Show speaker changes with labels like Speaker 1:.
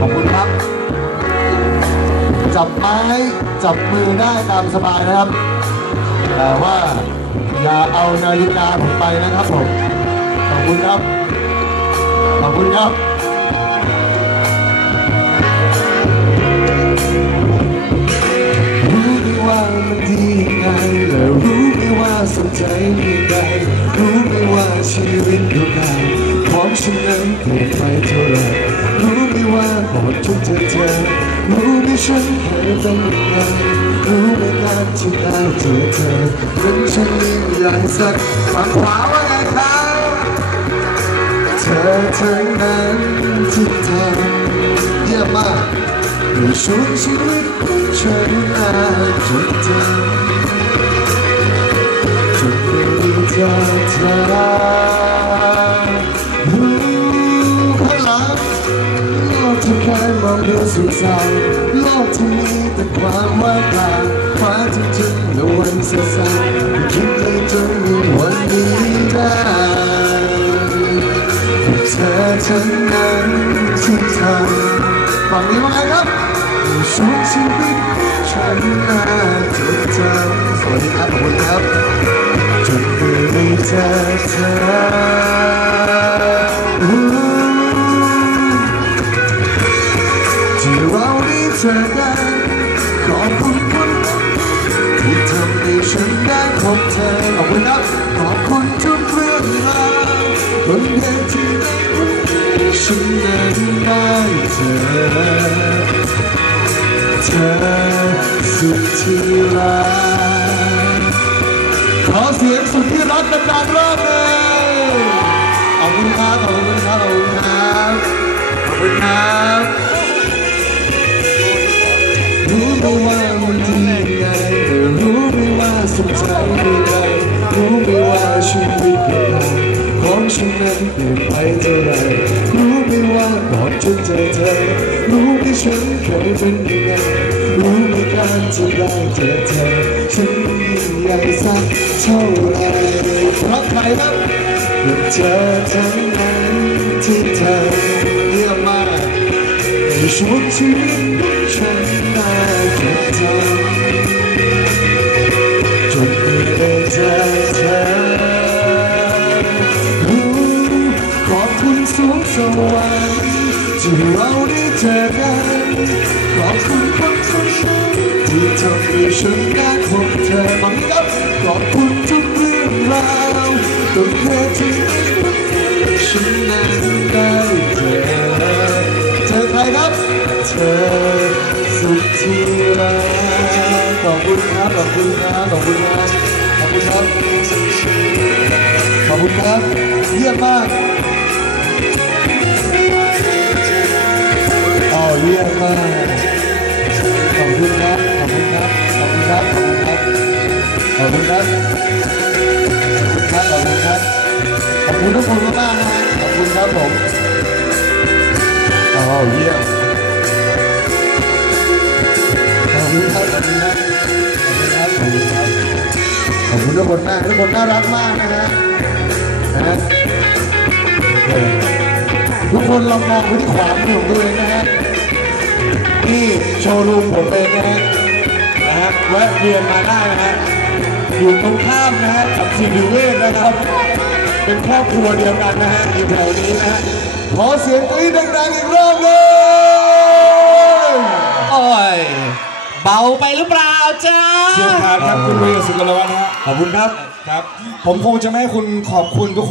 Speaker 1: ขอบคุณครับ จับไม้จับมือได้ตามสบายนะครับ แต่ว่าอย่าเอานาฬิกาผมไปนะครับผม ขอบคุณครับ ขอบคุณครับรู้ไหมว่ามันดียังไงและรู้ไหมว่าสนใจเพียงใดรู้ไหมว่าชีวิตของเราของฉันนั้นเปลี่ยน ก่อนที่จะเจอรู้ไหมฉันเคยเป็นยังไงรู้ไหมการที่ได้เจอเธอเป็นฉันยิ่งใหญ่สักฝั่งขวาว่าไงครับเธอเท่านั้นที่ทำเยี่ยมมากในช่วงชีวิตของฉันมาจนเจอ มองดูสุขเศร้าโลกที่มีแต่ความว่างเปล่าความจริงๆและวันเศร้าๆคิดเลยจนมีวันนี้ได้เธอเท่านั้นที่ทำฝั่งนี้ว่าไงครับช่วงชีวิตของฉันน่าจดจำสวัสดีครับขอบคุณครับจนเมื่อมีเธอเธอ ได้ขอบคุณคนที่ทำให้ฉันได้พบเธอขอบคุณครับขอบคุณทุกเรื่องราวบนเวทีในวันนี้ฉันนั้นได้เจอเธอสุดที่รักขอเสียงสุดที่รักดังๆรอบเลยขอบคุณครับขอบคุณครับขอบคุณครับขอบคุณครับ รู้ว่ามันดียังไงรู้ไหมว่าสุขใจยังไงรู้ไหมว่าชีวิตเราของฉันนั้นเปลี่ยนไปเท่าไรรู้ไหมว่าก่อนฉันเจอเธอ รู้ไหมฉันเคยเป็นยังไงรู้ไหมการที่ได้เจอเธอฉันยิ่งใหญ่สักเท่าไรเพราะใครครับเธอทั้งนั้นที่เธอเยี่ยมมากในช่วงชีวิตของฉัน สวงสวรรค์ที่เราได้เจอกันขอบคุณคนสำคัญที่ทำให้ฉันได้พบเธอมังครับขอบคุณทุกเรื่องราวตั้งแต่ที่ฉันนั้นได้เจอเจอใครครับ เธอสุดที่รักขอบคุณครับขอบคุณครับขอบคุณครับขอบคุณครับขอบคุณครับเยี่ยมมาก มากขอบคุณครับ ขอบคุณครับ ขอบคุณครับ ขอบคุณครับ ขอบคุณครับ ขอบคุณครับ ขอบคุณทุกคนมากๆนะฮะขอบคุณครับผมอ๋อเยี่ยมขอบคุณครับขอบคุณครับ ขอบคุณครับ ขอบคุณครับ ขอบคุณทุกคนมาก ทุกคนน่ารักมากนะฮะนะฮะทุกคนลองมองไปที่ขวามือของตัวเองนะฮะ นี่โชว์รูมผมเองนะฮะนะฮะแวะเวียนมาได้นะฮะอยู่ตรงข้ามนะฮะกับสิริเวชนะครับ เป็นครอบครัวเดียวกันนะฮะอยู่แถวนี้นะฮะขอเสียงกรี๊ดดังๆอีกรอบเลย
Speaker 2: โอ้ยเบาไปหรือเปล่าจ๊ะ
Speaker 3: เชียร์ขาดครับคุณวีสุกลวัฒน์นะฮะ
Speaker 1: ขอบคุณครับ
Speaker 3: ครับ ผมคงจะไม่ให้คุณขอบคุณทุกคน